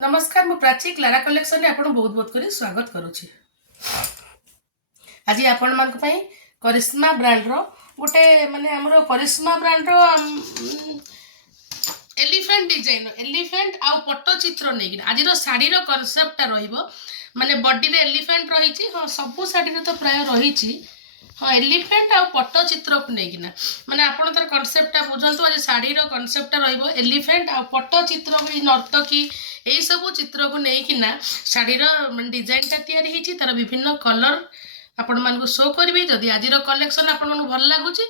नमस्कार मु Prachi Clara collection रे आपन बहुत बहुत करी स्वागत करूची। आज आपण मान पई करिश्मा ब्रांड रो गोटे माने हमरो करिश्मा ब्रांड रो एलिफेंट डिजाइन एलिफेंट आ पट्टचित्र नै आज रो साड़ी रो कांसेप्ट रहिबो माने बॉडी रे एलिफेंट रहिची। हां सब साड़ी रे तो प्राय रहिची। हाँ एलिफेंट आ पट्टचित्र को नहीं माने आपण तार कांसेप्ट बुझंतु। आज साड़ी रो कांसेप्ट रहिबो एलिफेंट आ पट्टचित्र भी नर्तकी यही सब चित्र को लेकिना शाढ़ी डिजाइन टा तैयारी होती तार विभिन्न कलर आपण मानक शो करेंगे। जदि आज कलेक्शन आपण मानक भल लगुच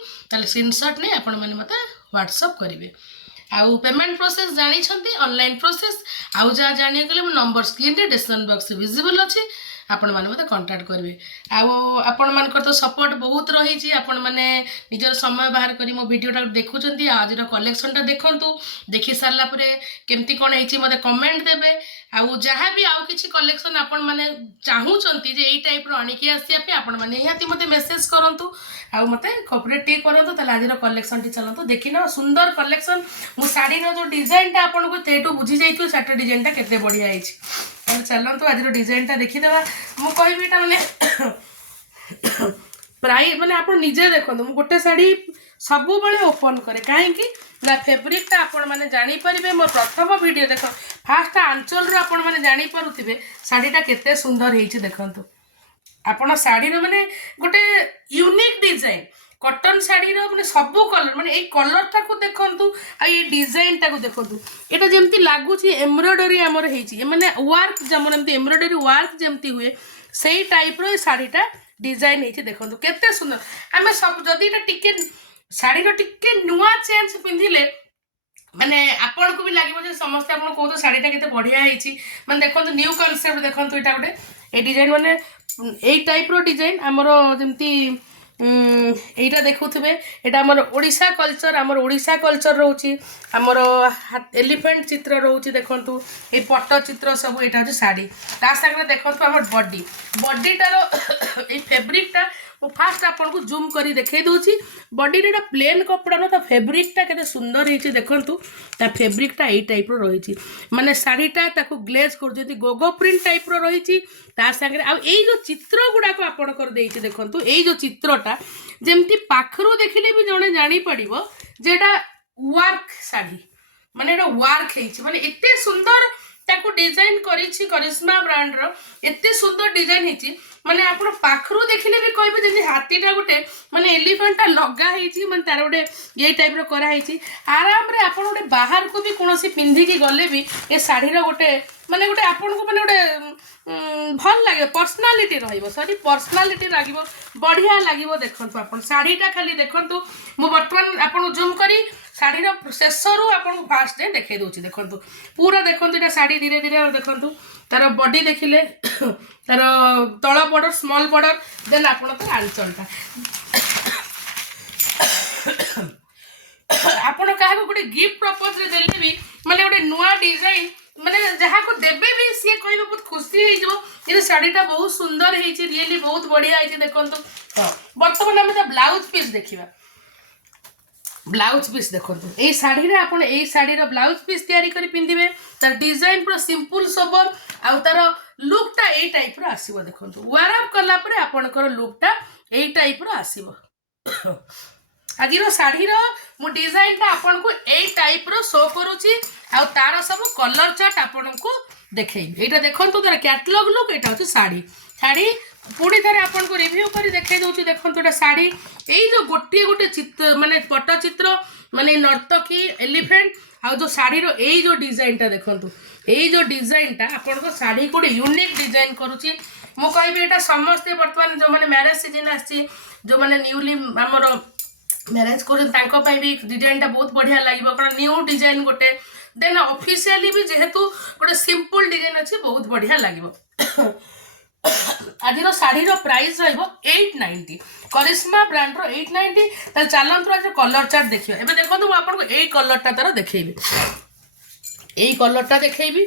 स्क्रीनशॉट नहीं आपण मैंने मत व्हाट्सअप करेंगे। आउ पेमेंट प्रोसेस जानी ऑनलाइन प्रोसेस आउ जहाँ जाने के लिए नंबर स्क्रीन रे डिस्क्रिप्शन बॉक्स विजिबल अच्छी आपण मैंने मत कांटेक्ट करेंगे। आपण मानकर तो सपोर्ट बहुत रही आपण मैंने निजर समय बाहर करी मो वीडियोटा देखुंत आज कलेक्शनटा देखु देखी सारा केमती कौन है मत कमेंट देवे। आउ जहाँ भी आउ किसी कलेक्शन आपण मैंने चाहूँगी जे यही टाइप आणिकी आसपे आपण मैंने निहाती मत मेसेज करूँ आउ मत कोऑपरेट टी करूँ। ताले आज कलेक्शन टी चलतु देखी ना सुंदर कलेक्शन मो साड़ी जो डिजाइनटा आपन को तेटू बुझी जाइए साड़ी डिजाइनटा केते बढ़िया है। चलतु आज डिजाइनटा देखीदेवा मु कहबी एटा माने प्राय माने आप निजे देखो मु गोटे शाड़ी सब बड़े ओपन करे कहीं ना फेब्रिकटा आपण मैंने जानीपर मोर प्रथम वीडियो देख फास्ट आंचल आपण मैंने जानीपे शाड़ीटा केते सुंदर होती देखु। आपण शाड़ी माने गोटे यूनिक डिजाइन कॉटन शाड़ी माने सब कलर माने ए कलर टाको देखंतु आ ये डिजाइन टाको देखंतु एटा जेमती लागुची एम्ब्रॉयडरी हमर हेची माने वर्क जमन एमती एम्ब्रॉयडरी वर्क जेमती हुए सेही टाइप रो शाड़ीटा डिजाइन हेची देखंतु केते सुंदर। आमे सब जदी एटा टिके शाड़ी रो टिके नुआ चेंज पिंधिले माने आपन को भी लागिबो जे समस्त आपन को तो शाड़ीटा केते बढ़िया हेची माने देखंतु न्यू कांसेप्ट देखंतु एटा गोटे ए डिजाइन माने ए टाइप रो डिजाइन हमरो जेमती एटा देखुथिबे एटा हमर ओडिशा कल्चर हमर ओडिशा कल्चर रहउची हमर एलिफेंट चित्र रहउची देखंतु ए पट्ट चित्र सब एटा हो साड़ी ता संगे देखंतु हमर बॉडीटार ए फैब्रिकटा मु फास्ट आपन को जूम करी देखाई दूची। बॉडी रे प्लेन कपड़ा न ता फैब्रिकटा केते सुंदर हेची देखंतु ता फैब्रिकटा ए टाइप रो रहिची माने साड़ीटा ताको ग्लेज कर जदी गोगो प्रिंट टाइप रो रहिची ता संगे आ एई जो चित्र गुडा को आपन कर देइची देखंतु एई जो चित्रटा जेमती पाखरु देखिले भी जणे जानी पड़िबो जेटा वर्क साड़ी माने एटा वर्क हेची माने एते सुंदर ताको डिजाइन करिछि करिश्मा ब्रांड रो एते सुंदर डिजाइन हेची माने आपण पाखरु देखिले भी कहबे जे हाथीटा गोटे माने एलिफेंटटा लगा हेची माने तार गोटे ये टाइप रो करा हेची आराम रे आपण गोटे बाहर को भी कोनोसी पिंधी की गले भी ए साड़ी रो गोटे माने गोटे आपण को माने गोटे भल लागे पर्सनालिटी रहिबो सॉरी पर्सनालिटी लागिबो बढ़िया लागिबो देखंतु आपण साड़ीटा खाली देखंतु मु वर्तमान आपण जूम करी साड़ी रो शेषरु आपण फास्ट दे देखाई दोची देखंतु पूरा देखंतु एटा साड़ी धीरे धीरे देखंतु तार बॉडी देखिले तार तळ बॉर्डर स्मॉल बॉर्डर देन आपण तो आंचलटा आपण काहा गोटे गिफ्ट पर्पस रे देले भी माने गोटे नुआ डिजाइन माने जहाँ को देबे भी सी कहबे बहुत खुशी हे जबो ये साड़ीटा बहुत सुंदर हेची रियली बहुत बढ़िया हेची देखंतु। वर्तमान हम ब्लाउज पीस देखिबा ब्लाउज पीस देखो ये शाड़ी रे आपण ए शाड़ी रो ब्लाउज पीस तैयारी करी पिंदिबे तार डिजाइन पूरा सिंपल सोबर आ तार लुकटा ए टाइप रो आसीबो देखंतु वेयर अप करला परे आपण कर लुकटा ए टाइप रो आसीबो। आज शाड़ी रो मु डिजाइन टा आपण को ए टाइप रो शो करूची आ तार सब कलर चार्ट आपण को देखेई एटा देखंतु तार कैटलॉग लुक एटा हो साड़ी साड़ी पुणी थे आपन को रिव्यू करी देखाई दूची देखंतु एटा साड़ी एई जो गोटे गोटे चित्र माने पट्टचित्र माने नर्तकी एलिफेंट आ जो साड़ी रो एई जो डिजाइनटा देखंतु एई जो डिजाइनटा आपन को साड़ी को यूनिक डिजाइन करूची मु कहबी एटा समस्त वर्तमान जो माने मैरिज सीजन आसी जो माने न्यूली हमर मैरिज करन तांको पई भी डिजाइनटा बहुत बढ़िया लागिबो कारण न्यू डिजाइन गोटे देन ऑफिशियली भी जेहेतु गोटे सिंपल डिजाइन अछि बहुत बढ़िया लागिबो। आज शाड़ी प्राइस रहिबो 890 करिश्मा ब्रांड रो 890 त चलंतु आज कलर चार्ट देखियो एबे देखो तो आपन को एई कलरटा तार देखैबी एई कलरटा देखैबी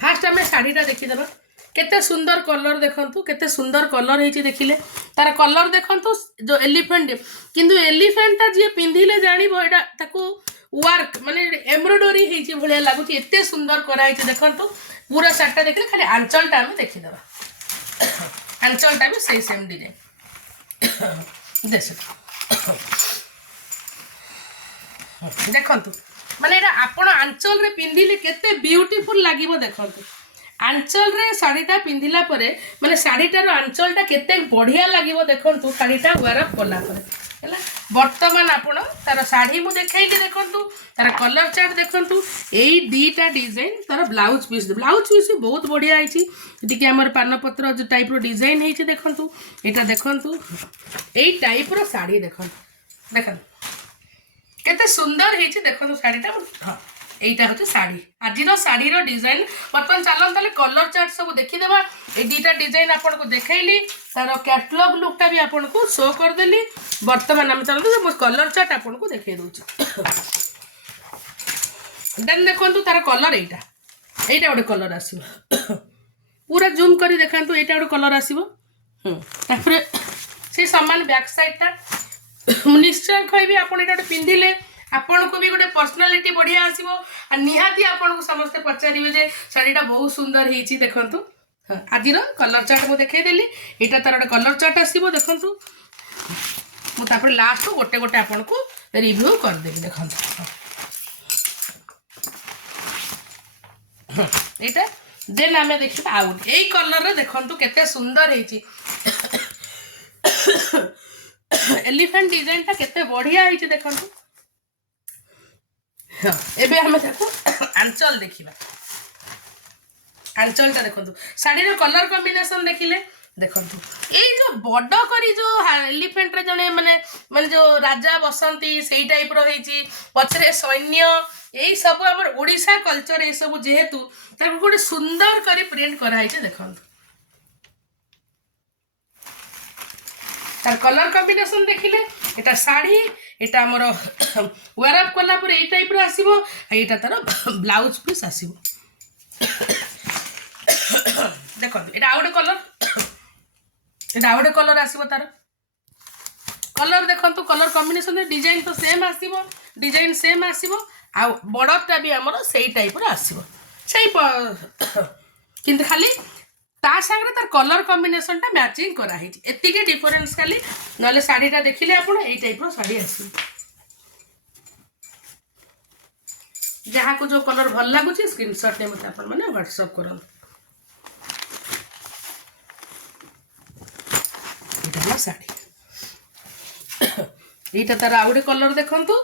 फास्ट हमें शाड़ीटा देखि देबा केते सुंदर कलर देखंतु केते सुंदर कलर हेची देखिले तार कलर देखंतु जो एलिफेंट किंतु एलिफेंटटा जे पिंधिले जानिबो एटा ताकू वर्क माने एम्ब्रॉयडरी हेची भलिया लागुची एते सुंदर कराई देखंतु पूरा साटा देखले खाली आंचलटा हम देखि देबा आंचलटा भी सही सेम डिजाइन देख देखंतु माने एटा आपण आंचल रे पिंधिले केते ब्यूटीफुल लागिवो देखंतु आंचल रे साड़ीटा पिंधिला परे माने साड़ीटार आंचलटा केते बढ़िया लागिवो देखंतु साड़ीटा वेयर कला परे हैला वर्तमान आपण तार साड़ी मु देखैली देखंतु तार कलर चार्ट देखंतु एई दीटा डिजाइन तार ब्लाउज पीस बहुत बढ़िया आइछि एटिके हमर पानपत्र जो टाइप रो डिजाइन हेछि देखंतु एटा देखंतु एई टाइप रो साड़ी देखंतु देखंतु केते सुंदर हेछि देखंतु साड़ीटा हां एटा होते साड़ी आजिर साड़ी रो डिजाइन बर्तमान चलन ताले कलर चार्ट सब देखि देबा ए दीटा डिजाइन आपन को देखैली तार कैटलॉग लुकटा भी आपन को शो कर देली वर्तमान हम चलन तो कलर चार्ट आपन को देखै दोछि देन देखंतु तार कलर एटा गोटे कलर आसीबो पूरा जूम करी देखंतु एटा गोटे कलर आसीबो तापर से समान बैक साइड ता निश्चय कहबी आपन एटा पिंधिले आपण को भी गोटे पर्सनालिटी बढ़िया आसीबो आ निहाती आपण को समस्त पचारिबे जे साड़ीटा बहुत सुंदर हेछि देखंतु आजिर कलर चार्ट मो देखै देली एटा तार गोटे कलर चार्ट आसीबो देखंतु मो तापर लास्ट गोटे गोटे आपण को रिव्यू कर देबी देखंतु एटा देन आमे देखिबा आउट एई कलर रे देखंतु केते सुंदर हेछि एलिफेंट डिजाइन ता केते बढ़िया हेछि देखंतु हाँ एबे हमें देखो आंचल देखिबा आंचलटा देखंतु साड़ी रो कलर कॉम्बिनेशन देखिले देखंतु एई जो बड़ करी जो एलिफेंट रे जने माने जो राजा बसंती सेई टाइप रो हेची पछरे सैन्य एई सब हमर ओडिसा कल्चर ए सब जेहेतु ताको गोटे सुंदर करी प्रिंट करा हेची देखंतु तार कलर कॉम्बिनेशन देखिले एटा साड़ी एटा हमर वेयर अप कला पर ए टाइप रो आसीबो एटा तार ब्लाउज पीस आसीबो देखंतु एटा आउट कलर आसीबो तार कलर देखंतु कलर कॉम्बिनेशन डिजाइन तो सेम आसीबो आ बॉर्डरटा भी हमर सेही टाइप रो आसीबो सेही किंतु खाली ता संगे तार कलर कॉम्बिनेशन टा मैचिंग करा हेछि एतिके डिफरेंस खाली नले साड़ीटा देखिले आपण एई टाइप रो साड़ी आसी जहाँ को जो कलर भल लागुछि स्क्रीनशॉट ने मते आपण माने व्हाट्सएप करन एटा साड़ी एटा तार आउडे कलर देखंतु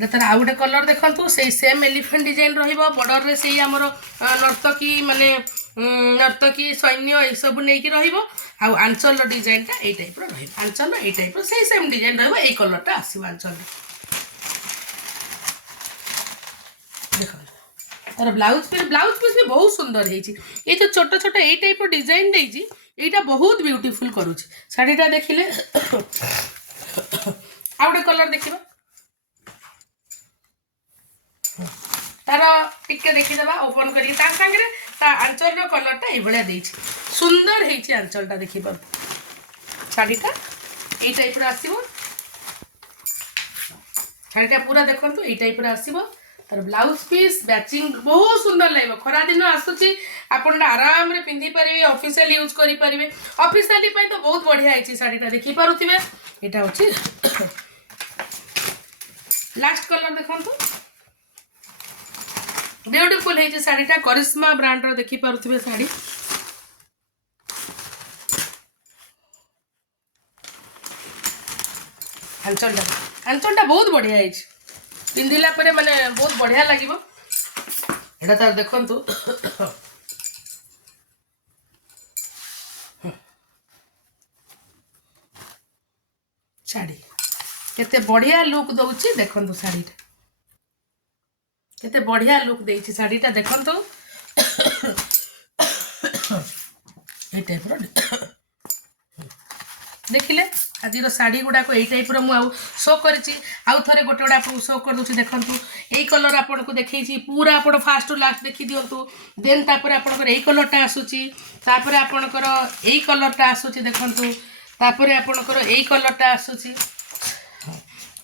एटा तार आउडे कलर देखंतु सेही सेम एलिफेंट डिजाइन रहिबो बॉर्डर रे सेही हमरो नर्तकी माने नर्तकी सैन्य ये सब नहीं कि रहिबो आ आंचल डिजाइन टा ए टाइप रो रहिबो आंचल ए टाइप रो सेही सेम डिजाइन रहिबो ए कलर टा आसीबो आंचल देखो तार ब्लाउज पीस भी बहुत सुंदर हेछि ए जो छोट छोट ए टाइप रो डिजाइन देछि एटा बहुत ब्यूटीफुल करूछि साड़ीटा देखिले आउडे कलर देखिबा तार टिके देखि देबा ओपन करी ता संगे ता आंचल रो कलर टा ए भलिया देछि सुंदर हेछि आंचल टा देखिबा साड़ीटा ए टाइप रो आसीबो साड़ीटा पूरा देखंतु ए टाइप रो आसीबो तार ब्लाउज पीस मैचिंग बहुत सुंदर लागो खरा दिन आसुची आपण आराम रे पिंधि परिबे ऑफिशियल यूज करि परिबे ऑफिशियली पई तो बहुत बढ़िया हेछि साड़ीटा देखि पारुथिबे एटा होछि लास्ट कलर देखंतु ब्यूटीफुल है साड़ीटा करिश्मा ब्रांड रो देखि पारुथिबे साड़ी आंचलटा बहुत बढ़िया है पिंधिला परे माने बहुत बढ़िया लागिबो एटा तार देखंतु साड़ी केते बढ़िया लुक दउची देखंतु साड़ीटा केते बढ़िया लुक देछि साड़ीटा देखंतु ए टाइप रो देखिले आज साड़ी गुड़ा को टाइप मुझे शो करी आउ थे गोटे गोटे आपको शो कर दूसरी देखूँ यही कलर आपन को देखी पूरा आप फास्ट टू लास्ट देखी दिंतु देन तापर आपंकर यही कलरटा आसूची तापर आपणकर यही कलरटा आसूची देखूँ तापर आपणकर यही कलरटा आसूची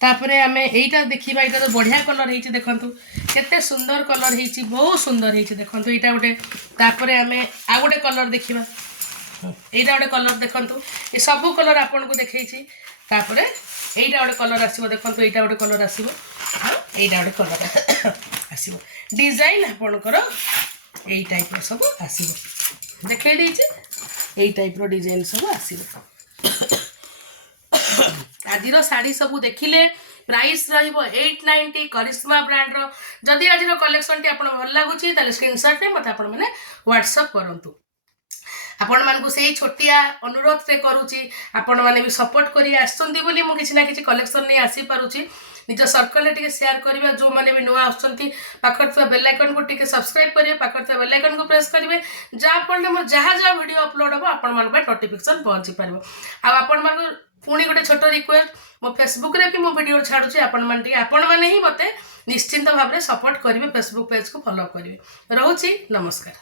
तापरे आमे एटा देखिबा एटा तो बढ़िया कलर हेछि देखंतु केते सुंदर कलर हेछि बहुत सुंदर हेछि देखंतु एटा गोटे तापरे आमे आ गोटे कलर देखिबा एटा गोटे कलर देखंतु ए सब कलर आपन को देखैछि तापरे एटा गोटे कलर आसीबो देखंतु एटा गोटे कलर आसीबो एटा गोटे कलर आसीबो डिजाइन आपनकर एई टाइप रो सब आसीबो देखै दैछि एई टाइप रो डिजाइन सब आसीबो आज शाढ़ी सब देखिले प्राइस रहिबो 890 करिश्मा ब्रांड रो जदि आज कलेक्शन टी आपन भल लागुची ताले स्क्रीनशॉट ने मत आपन माने व्हाट्सएप करंतु आपण मान को सेही छोटिया अनुरोध रे करूची आपण माने भी सपोर्ट करी आछंती बोली मु किछि ना किछि कलेक्शन नै आसी पारुची निज सर्कल टिके शेयर करिबा जो माने भी नुआ आछंती पाखर तो बेल आइकन को टिके सब्सक्राइब करिवे पाखर तो बेल आइकन को प्रेस करिवे जा पड़ले मो जहा वीडियो अपलोड हो आपण मान पे नोटिफिकेशन पहुंची परबो आ आपण मान पुणी गोटे छोट रिक्वेस्ट मो फेसबुक रे भी मो वीडियो छाड़ुची आपण माने ही मते निश्चिंत भाव में सपोर्ट करिवे फेसबुक पेज को फॉलो करिवे रहउची नमस्कार।